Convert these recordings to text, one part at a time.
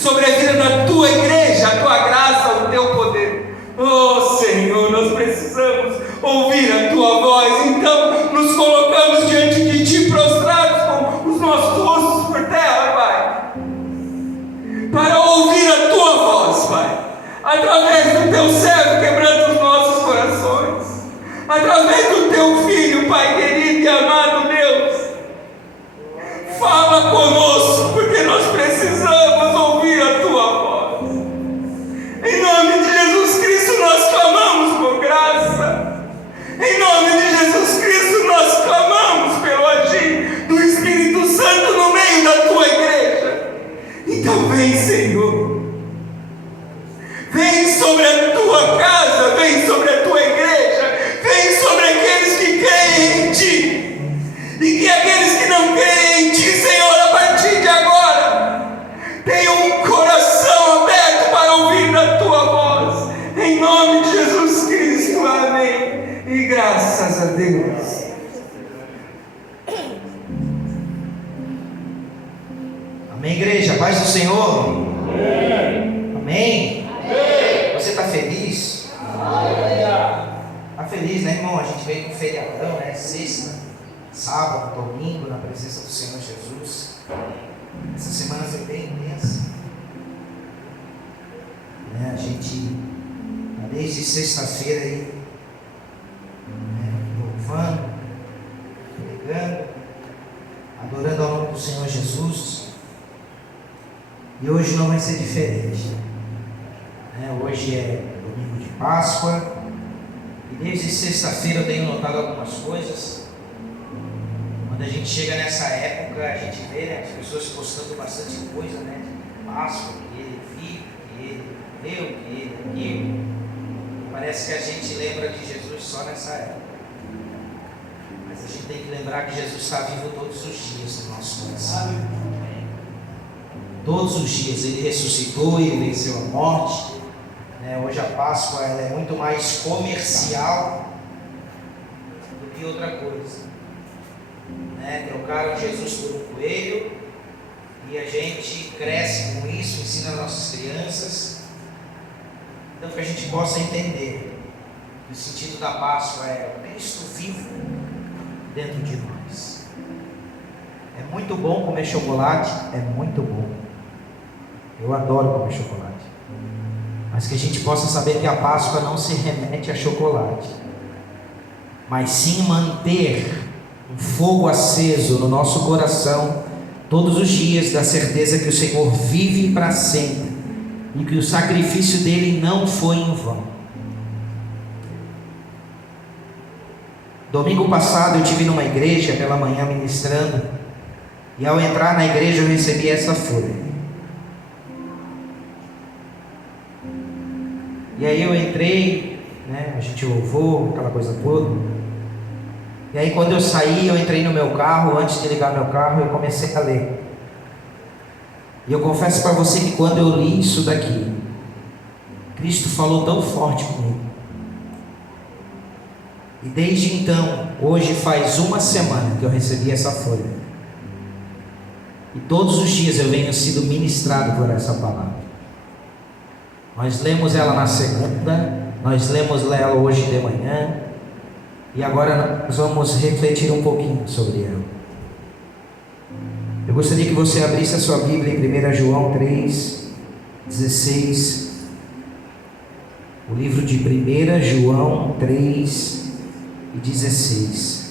sobre a vida da tua igreja, a tua graça, o teu poder. Oh Senhor, nós precisamos ouvir a tua voz. Então nos colocamos diante de ti, prostrados com os nossos rostos por terra, Pai, para ouvir a tua voz, Pai, através do teu servo quebrando os nossos corações, através do teu filho, Pai querido e amado Deus. Fala conosco, porque nós precisamos ouvir a tua voz. Em nome de Jesus Cristo nós clamamos por graça. Em nome de Jesus Cristo nós clamamos pelo agir do Espírito Santo no meio da tua igreja. Então vem, Senhor. Vem sobre a tua casa, vem sobre a tua igreja, vem sobre aqueles que creem em ti. E que aqueles que não creem em ti, Senhor, a partir de agora, tenham um coração aberto para ouvir a tua voz. Em nome de Jesus Cristo, amém. E graças a Deus. Amém, igreja? Paz do Senhor. Amém. Amém. Você está feliz? Está feliz, né, irmão? A gente veio com feriadão, né? Sexta, sábado, domingo, na presença do Senhor Jesus. Essa semana foi bem intensa, né? A gente tá desde sexta-feira aí, né, louvando, pregando, adorando ao nome do Senhor Jesus. E hoje não vai ser diferente, né? Hoje é domingo de Páscoa. E desde sexta-feira eu tenho notado algumas coisas. Quando a gente chega nessa época, a gente vê, né, as pessoas postando bastante coisa, né? De Páscoa, que ele vive, que ele leu, que ele aquilo. Parece que a gente lembra de Jesus só nessa época. Mas a gente tem que lembrar que Jesus está vivo todos os dias no nosso coração. Todos os dias ele ressuscitou e ele venceu a morte, né? Hoje a Páscoa ela é muito mais comercial do que outra coisa, né? Trocaram Jesus por um coelho e a gente cresce com isso, ensina as nossas crianças. Então que a gente possa entender que o sentido da Páscoa é o Cristo vivo dentro de nós. É muito bom comer chocolate, é muito bom. Eu adoro comer chocolate. Mas que a gente possa saber que a Páscoa não se remete a chocolate, mas sim manter um fogo aceso no nosso coração todos os dias, da certeza que o Senhor vive para sempre e que o sacrifício dele não foi em vão. Domingo passado eu estive numa igreja pela manhã ministrando, e ao entrar na igreja eu recebi essa folha. E aí eu entrei, né, a gente louvou, aquela coisa toda. E aí quando eu saí, eu entrei no meu carro, antes de ligar meu carro, eu comecei a ler. E eu confesso para você que quando eu li isso daqui, Cristo falou tão forte comigo. E desde então, hoje faz uma semana que eu recebi essa folha. E todos os dias eu venho sido ministrado por essa palavra. Nós lemos ela na segunda, nós lemos ela hoje de manhã, e agora nós vamos refletir um pouquinho sobre ela. Eu gostaria que você abrisse a sua Bíblia em 1 João 3,16. O livro de 1 João 3,16.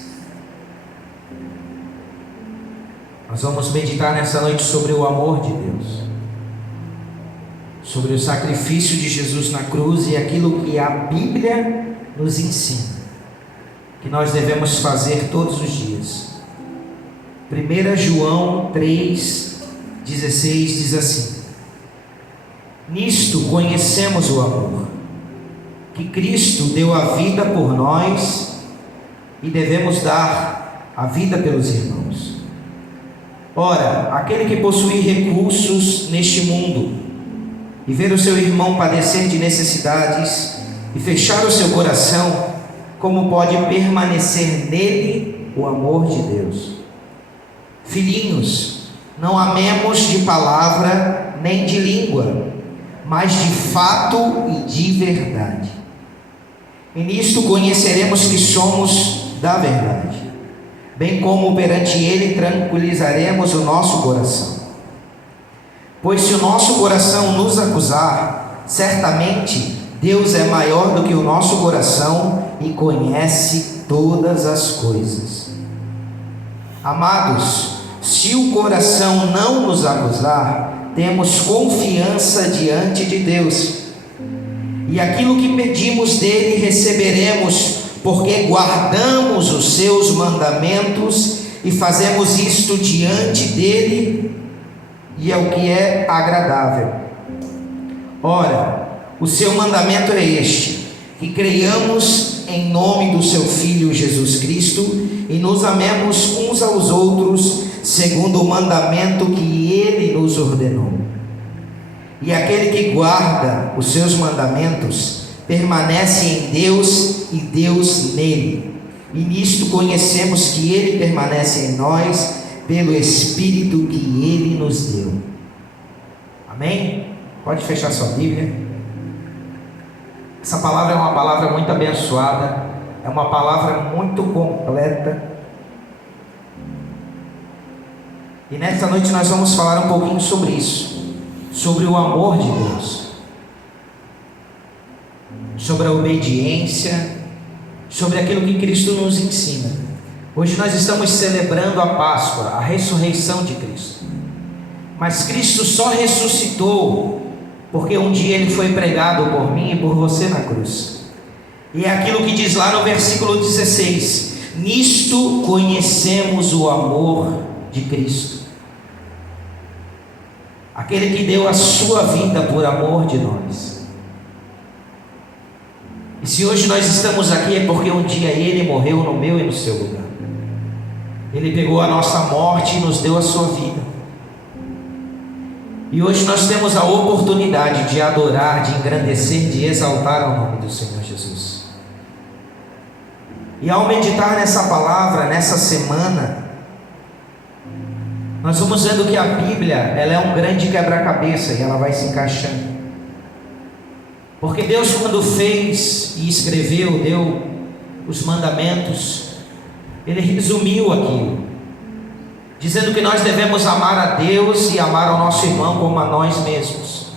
Nós vamos meditar nessa noite sobre o amor de Deus, sobre o sacrifício de Jesus na cruz e aquilo que a Bíblia nos ensina que nós devemos fazer todos os dias. 1 João 3,16 diz assim: nisto conhecemos o amor, que Cristo deu a vida por nós e devemos dar a vida pelos irmãos. Ora, aquele que possui recursos neste mundo e ver o seu irmão padecer de necessidades e fechar o seu coração, como pode permanecer nele o amor de Deus? Filhinhos, Não amemos de palavra nem de língua, mas de fato e de verdade. E nisto conheceremos que somos da verdade, bem como perante Ele tranquilizaremos o nosso coração. Pois se o nosso coração nos acusar, certamente Deus é maior do que o nosso coração e conhece todas as coisas. Amados, se o coração não nos acusar, temos confiança diante de Deus, e aquilo que pedimos dele receberemos, porque guardamos os seus mandamentos e fazemos isto diante dele, e é o que é agradável. Ora, o seu mandamento é este: que creiamos em nome do seu Filho Jesus Cristo e nos amemos uns aos outros, segundo o mandamento que ele nos ordenou. E aquele que guarda os seus mandamentos permanece em Deus e Deus nele. E nisto conhecemos que ele permanece em nós pelo Espírito que ele nos deu. Amém? Pode fechar sua Bíblia. Essa palavra é uma palavra muito abençoada, é uma palavra muito completa. E nesta noite nós vamos falar um pouquinho sobre isso, sobre o amor de Deus, sobre a obediência, sobre aquilo que Cristo nos ensina. Hoje nós estamos celebrando a Páscoa, a ressurreição de Cristo. Mas Cristo só ressuscitou porque um dia ele foi pregado por mim e por você na cruz. E é aquilo que diz lá no versículo 16: nisto conhecemos o amor de Cristo, aquele que deu a sua vida por amor de nós. E se hoje nós estamos aqui é porque um dia ele morreu no meu e no seu lugar. Ele pegou a nossa morte e nos deu a sua vida. E hoje nós temos a oportunidade de adorar, de engrandecer, de exaltar o nome do Senhor Jesus. E ao meditar nessa palavra, nessa semana, nós vamos vendo que a Bíblia, ela é um grande quebra-cabeça e ela vai se encaixando. Porque Deus, quando fez e escreveu, deu os mandamentos, Ele resumiu aquilo, dizendo que nós devemos amar a Deus e amar ao nosso irmão como a nós mesmos.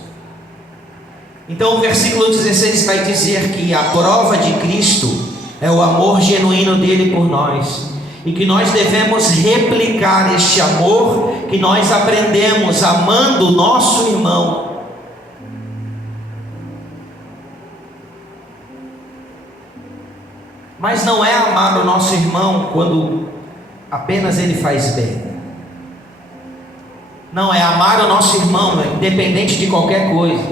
Então o versículo 16 vai dizer que a prova de Cristo é o amor genuíno dele por nós, e que nós devemos replicar este amor que nós aprendemos amando o nosso irmão. Mas não é amar o nosso irmão quando apenas ele faz bem. Não, é amar o nosso irmão, independente de qualquer coisa.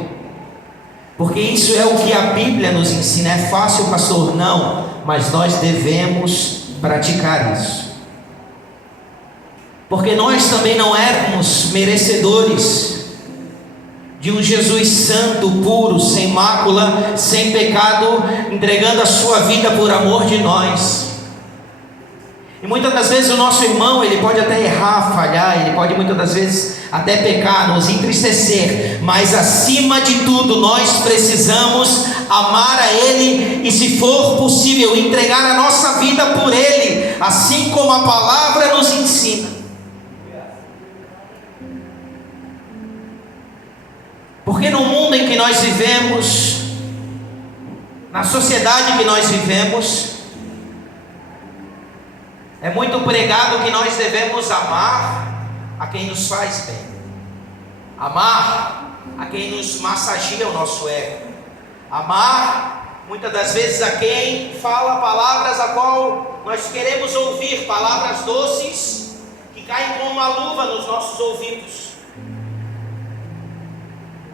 Porque isso é o que a Bíblia nos ensina. É fácil, pastor? Não, mas nós devemos praticar isso. Porque nós também não éramos merecedores de um Jesus santo, puro, sem mácula, sem pecado, entregando a sua vida por amor de nós. E muitas das vezes o nosso irmão, ele pode até errar, falhar, ele pode muitas das vezes até pecar, nos entristecer, mas acima de tudo nós precisamos amar a Ele e, se for possível, entregar a nossa vida por Ele, assim como a palavra nos ensina. Porque no mundo em que nós vivemos, na sociedade que nós vivemos, é muito pregado que nós devemos amar a quem nos faz bem, amar a quem nos massageia o nosso ego, amar muitas das vezes a quem fala palavras a qual nós queremos ouvir, palavras doces que caem como uma luva nos nossos ouvidos.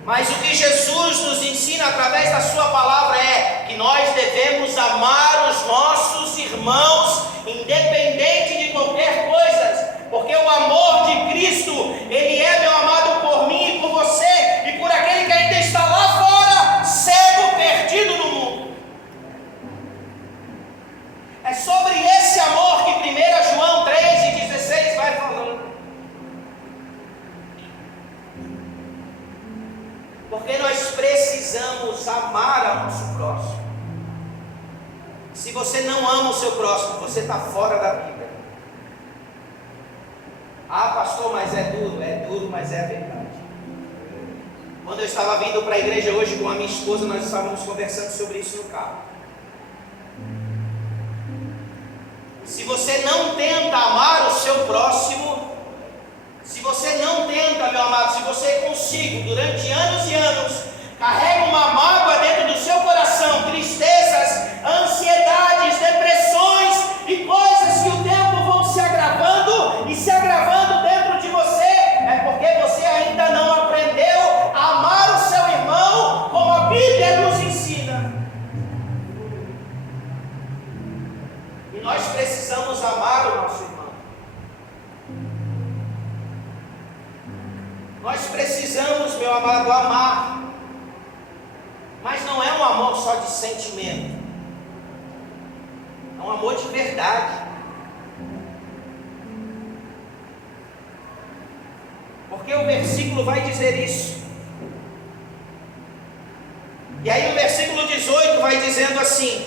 Mas o que Jesus nos ensina através da sua palavra é que nós devemos amar os nossos irmãos, independente de qualquer coisa, porque o amor de Cristo, ele é, meu amado, por mim e por você, e por aquele que ainda está lá fora, cego, perdido no mundo. É sobre esse amor que 1 João 3,16 vai falando. Porque nós precisamos amar ao nosso próximo. Se você não ama o seu próximo, você está fora da Bíblia. Ah, pastor, mas é duro, mas é a verdade. Quando eu estava vindo para a igreja hoje com a minha esposa, nós estávamos conversando sobre isso no carro. Se você não tenta amar o seu próximo, se você não tenta, meu amado, se você consigo, durante anos e anos, carrega uma mágoa dentro do seu coração, tristezas, ansiedades, depressões e coisas que o tempo vão se agravando e se agravando dentro de você, é porque você ainda não aprendeu a amar o seu irmão como a Bíblia nos ensina. E nós precisamos amar o nosso irmão. Nós precisamos, meu amado, amar. Mas não é um amor só de sentimento. É um amor de verdade. Porque o versículo vai dizer isso. E aí o versículo 18 vai dizendo assim: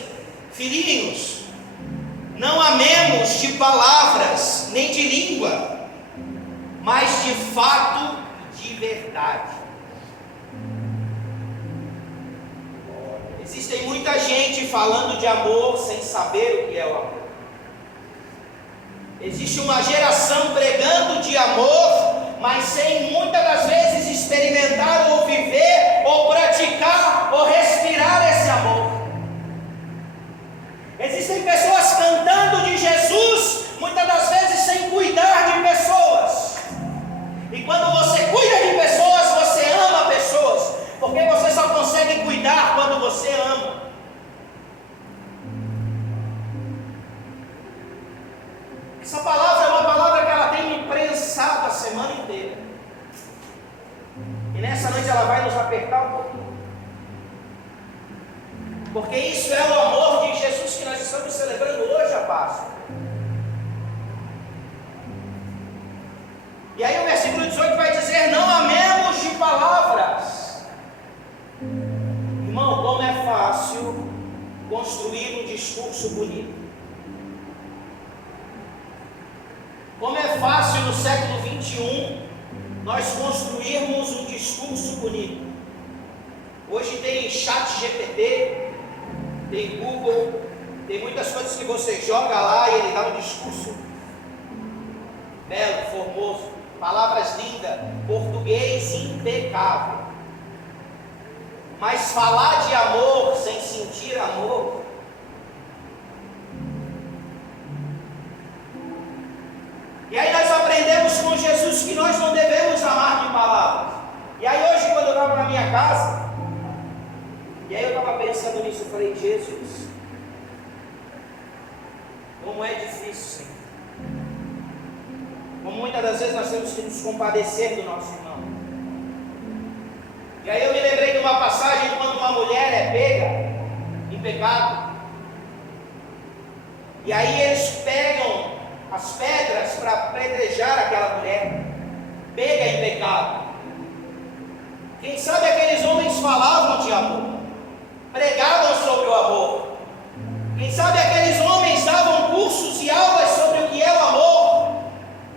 filhinhos, não amemos de palavras, nem de língua, mas de fato e de verdade. Existem muita gente falando de amor sem saber o que é o amor. Existe uma geração pregando de amor, mas sem muitas das vezes experimentar ou viver, ou praticar, ou respirar esse amor. Existem pessoas cantando de Jesus, muitas das vezes sem cuidar de pessoas. E quando você cuida de pessoas, você ama pessoas, porque você só consegue cuidar quando você ama. Essa palavra é uma palavra que ela tem me prensado a semana inteira. E nessa noite ela vai nos apertar um pouquinho. Porque isso é o amor de Jesus que nós estamos celebrando hoje, a Páscoa. E aí o versículo 18 vai dizer: não amemos de palavras. Irmão, como é fácil construir um discurso bonito. Como é fácil no século 21 nós construirmos um discurso bonito. Hoje tem chat GPT, tem Google, tem muitas coisas que você joga lá e ele dá um discurso belo, formoso, palavras lindas, português impecável. Mas falar de amor sem sentir amor, e aí nós aprendemos com Jesus que nós não devemos amar de palavras. E aí hoje, quando eu estava na minha casa, e aí eu estava pensando nisso, eu falei: Jesus, como é difícil, Senhor. Como muitas das vezes nós temos que nos compadecer do nosso irmão. E aí eu me lembrei de uma passagem quando uma mulher é pega em pecado. E aí eles pegam as pedras para apedrejar aquela mulher pega em pecado. Quem sabe aqueles homens falavam de amor, pregavam sobre o amor. Quem sabe aqueles homens davam cursos e aulas sobre o que é o amor,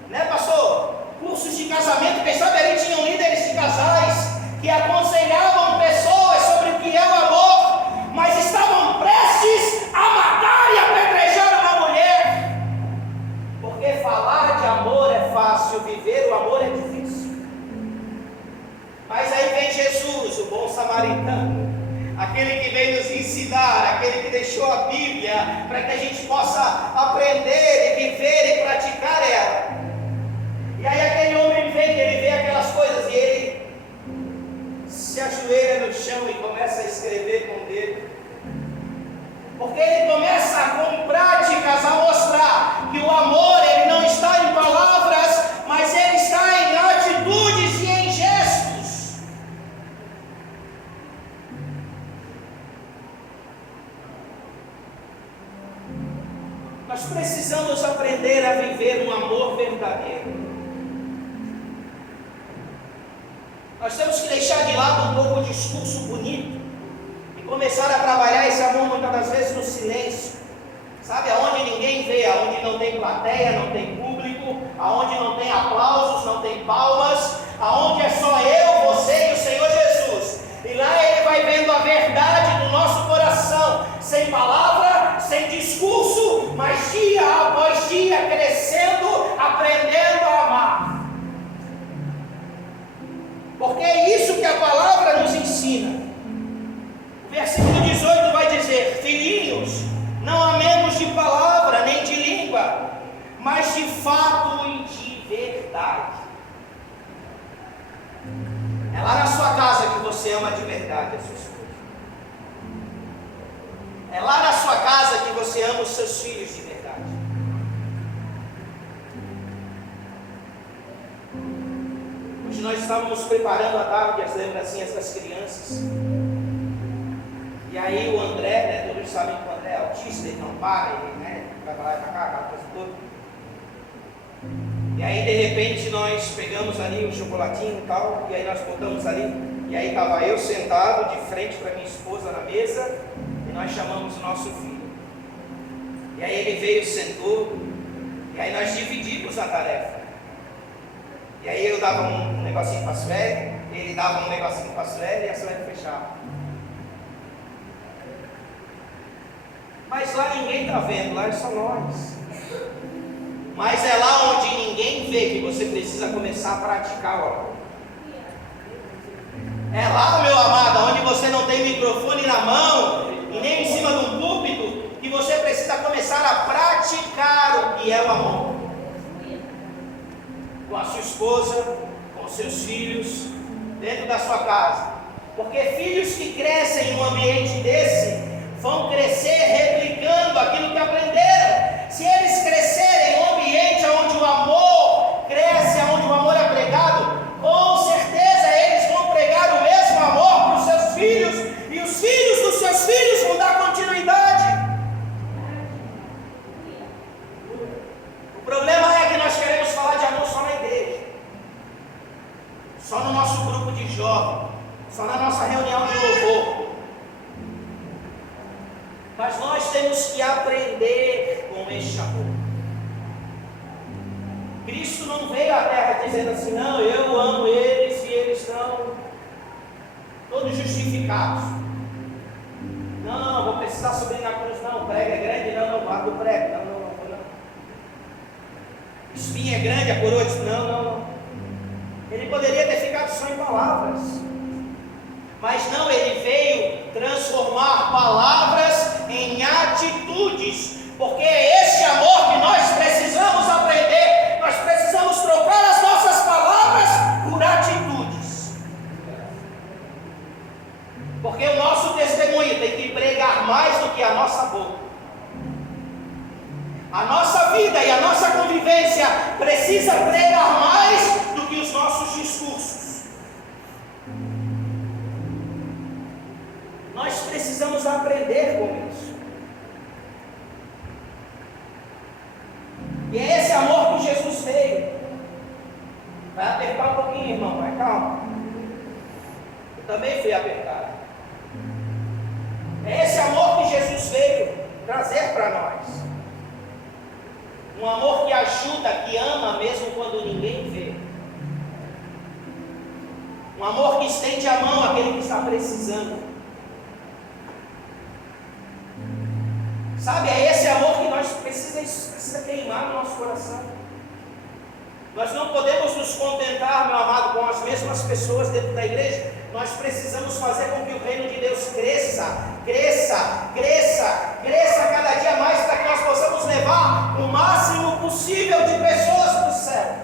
né, pastor? Cursos de casamento. Quem sabe ali tinham líderes de casais que aconselhavam pessoas sobre o que é o amor, mas estavam prestes a matar e apedrejar uma mulher. Porque falar de amor é fácil, viver o amor é difícil. Mas aí vem Jesus, o bom samaritano, aquele que veio nos ensinar, aquele que deixou a Bíblia para que a gente possa aprender e viver e praticar ela. E aí aquele homem vem, ele vê aquelas coisas e ele se ajoelha no chão e começa a escrever com o dedo. Porque ele começa com práticas a mostrar que o amor ele não está em palavras, mas ele está em atitudes e em gestos. Nós precisamos aprender a viver um amor verdadeiro. Nós temos que deixar de lado um pouco o discurso bonito e começar a trabalhar esse amor muitas das vezes no silêncio. Sabe, aonde ninguém vê, aonde não tem plateia, não tem público, aonde não tem aplausos, não tem palmas, aonde é só eu, você e o Senhor Jesus. E lá Ele vai vendo a verdade do nosso coração, sem palavra, sem discurso, mas dia após dia crescendo, aprendendo a amar. Porque é isso que a palavra nos ensina. O versículo 18 vai dizer: filhinhos, não amemos de palavra nem de língua, mas de fato e de verdade. É lá na sua casa que você ama de verdade a sua esposa. É lá na sua casa que você ama os seus filhos de verdade. Hoje nós estávamos preparando à tarde as lembrancinhas das crianças. E aí o André, todos sabem que o André é autista, ele não para, ele vai pra lá e pra cá, aquela coisa toda. E aí de repente nós pegamos ali um chocolatinho e tal, e aí nós botamos ali, e aí estava eu sentado de frente para minha esposa na mesa, e nós chamamos o nosso filho. E aí ele veio, sentou, e aí nós dividimos a tarefa. E aí eu dava um negocinho para a Sueli, ele dava um negocinho para a Sueli e a Sueli fechava. Mas lá ninguém está vendo, lá é só nós. Mas é lá onde ninguém vê que você precisa começar a praticar o amor. É lá, meu amado, onde você não tem microfone na mão e nem em cima de um púlpito, que você precisa começar a praticar o que é o amor. Com a sua esposa, com os seus filhos, dentro da sua casa. Porque filhos que crescem em um ambiente desse vão crescer replicando aquilo que aprenderam. Se eles crescerem em um ambiente onde o amor cresce, onde o amor é pregado, com certeza eles vão pregar o mesmo amor para os seus filhos, e os filhos dos seus filhos vão dar continuidade. O problema é que nós queremos falar de amor só na igreja, só no nosso grupo de jovens, só na nossa reunião de louvor. Mas nós temos que aprender com este amor. Cristo não veio à terra dizendo assim: não, eu amo eles e eles estão todos justificados. Não, vou precisar subir na cruz, não, o prego é grande, não, guarda o prego, não. O espinho é grande, a coroa diz, não. Ele poderia ter ficado só em palavras. Mas não, ele veio transformar palavras em atitudes, porque é esse amor que nós precisamos aprender. Nós precisamos trocar as nossas palavras por atitudes, porque o nosso testemunho tem que pregar mais do que a nossa boca. A nossa vida e a nossa convivência precisa pregar mais do que os nossos discursos. Nós precisamos aprender com isso. E é esse amor que Jesus veio. Vai apertar um pouquinho, irmão, vai, calma. Eu também fui apertado. É esse amor que Jesus veio trazer para nós. Um amor que ajuda, que ama mesmo quando ninguém vê. Um amor que estende a mão àquele que está precisando. Sabe, é esse amor que nós precisa queimar no nosso coração. Nós não podemos nos contentar, meu amado, com as mesmas pessoas dentro da igreja. Nós precisamos fazer com que o reino de Deus cresça cada dia mais, para que nós possamos levar o máximo possível de pessoas para o céu.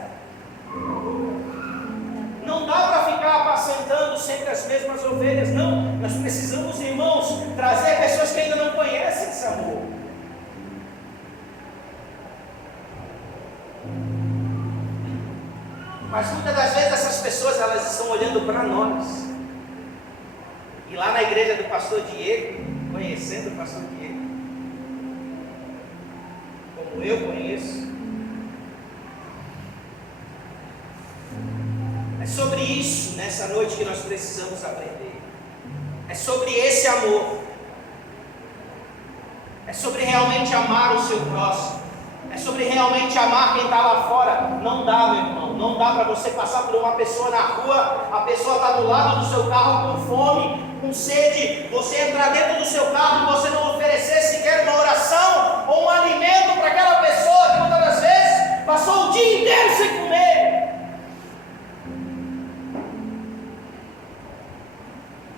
Não dá para ficar apacentando sempre as mesmas ovelhas, não. Nós precisamos, irmãos, trazer pessoas que ainda não conhecem esse amor. Mas muitas das vezes essas pessoas, elas estão olhando para nós. E lá na igreja do pastor Diego, conhecendo o pastor Diego, como eu conheço, sobre isso, nessa noite, que nós precisamos aprender. É sobre esse amor. É sobre realmente amar o seu próximo. É sobre realmente amar quem está lá fora. Não dá, meu irmão, não dá para você passar por uma pessoa na rua, a pessoa está do lado do seu carro com fome, com sede, você entrar dentro do seu carro e você não oferecer sequer uma oração ou um alimento para aquela pessoa que muitas das vezes passou o dia inteiro sem comer.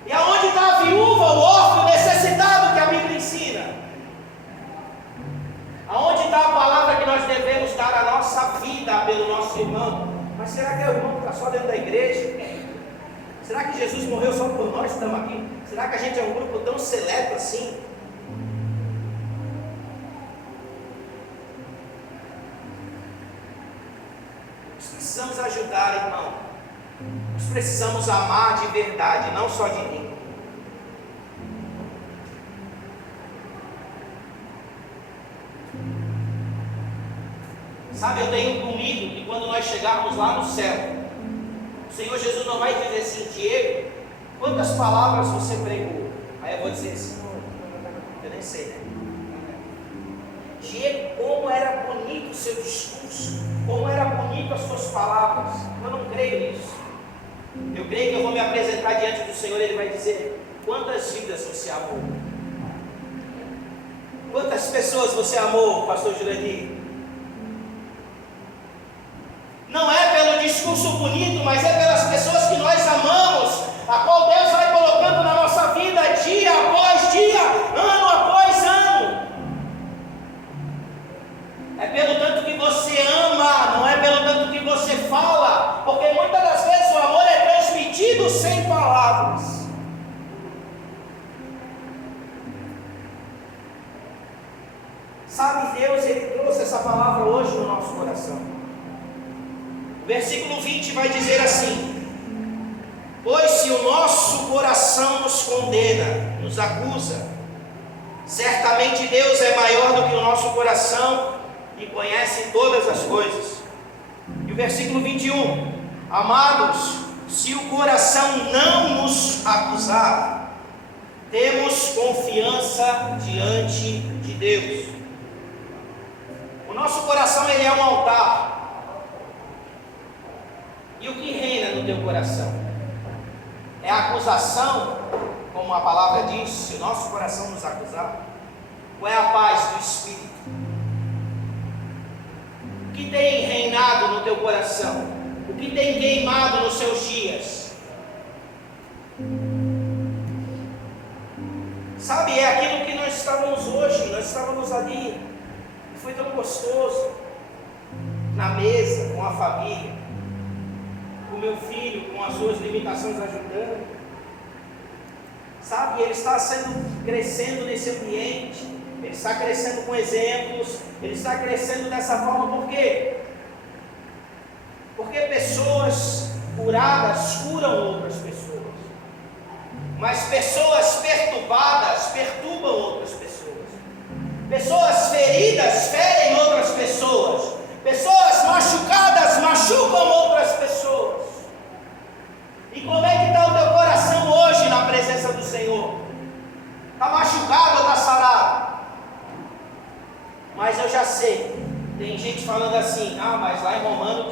E aonde está a viúva, o órfão, o necessitado que a Bíblia ensina? Aonde está a palavra que nós devemos dar a nossa vida pelo nosso irmão? Mas será que é o irmão que está só dentro da igreja? Será que Jesus morreu só por nós que estamos aqui? Será que a gente é um grupo tão seleto assim? Nós precisamos ajudar, irmão. Nós precisamos amar de verdade, não só de língua. Sabe, eu tenho comigo que quando nós chegarmos lá no céu, o Senhor Jesus não vai dizer assim: Diego, quantas palavras você pregou? Aí eu vou dizer assim: eu nem sei, né? Diego, como era bonito o seu discurso, como era bonito as suas palavras. Eu não creio nisso. Eu creio que eu vou me apresentar diante do Senhor e Ele vai dizer: quantas vidas você amou? Quantas pessoas você amou, pastor Jurandir? Não é pelo discurso bonito, mas é pelas pessoas que nós amamos, a qual Deus vai colocando na nossa vida dia após dia, ano após ano. É pelo tanto que você ama, não é pelo tanto que você fala, porque muitas das vezes o amor é transmitido sem palavras. Sabe, Deus, Ele trouxe essa palavra hoje no nosso coração. O versículo 20 vai dizer assim: pois se o nosso coração nos condena, nos acusa, certamente Deus é maior do que o nosso coração e conhece todas as coisas. E o versículo 21: amados, se o coração não nos acusar, temos confiança diante de Deus. O nosso coração, ele é um altar. E o que reina no teu coração? É a acusação, como a palavra diz, se o nosso coração nos acusar? Ou é a paz do Espírito? O que tem reinado no teu coração? O que tem queimado nos seus dias? Sabe, é aquilo que nós estávamos hoje, nós estávamos ali, foi tão gostoso, na mesa, com a família, o meu filho com as suas limitações ajudando, sabe, ele está crescendo nesse ambiente, ele está crescendo com exemplos, ele está crescendo dessa forma. Por quê? Porque pessoas curadas curam outras pessoas, mas pessoas perturbadas perturbam outras pessoas, pessoas feridas ferem outras pessoas, pessoas machucadas machucam outras pessoas. E como é que está o teu coração hoje na presença do Senhor? Está machucado ou está sarado? Mas eu já sei, tem gente falando assim: ah, mas lá em Romano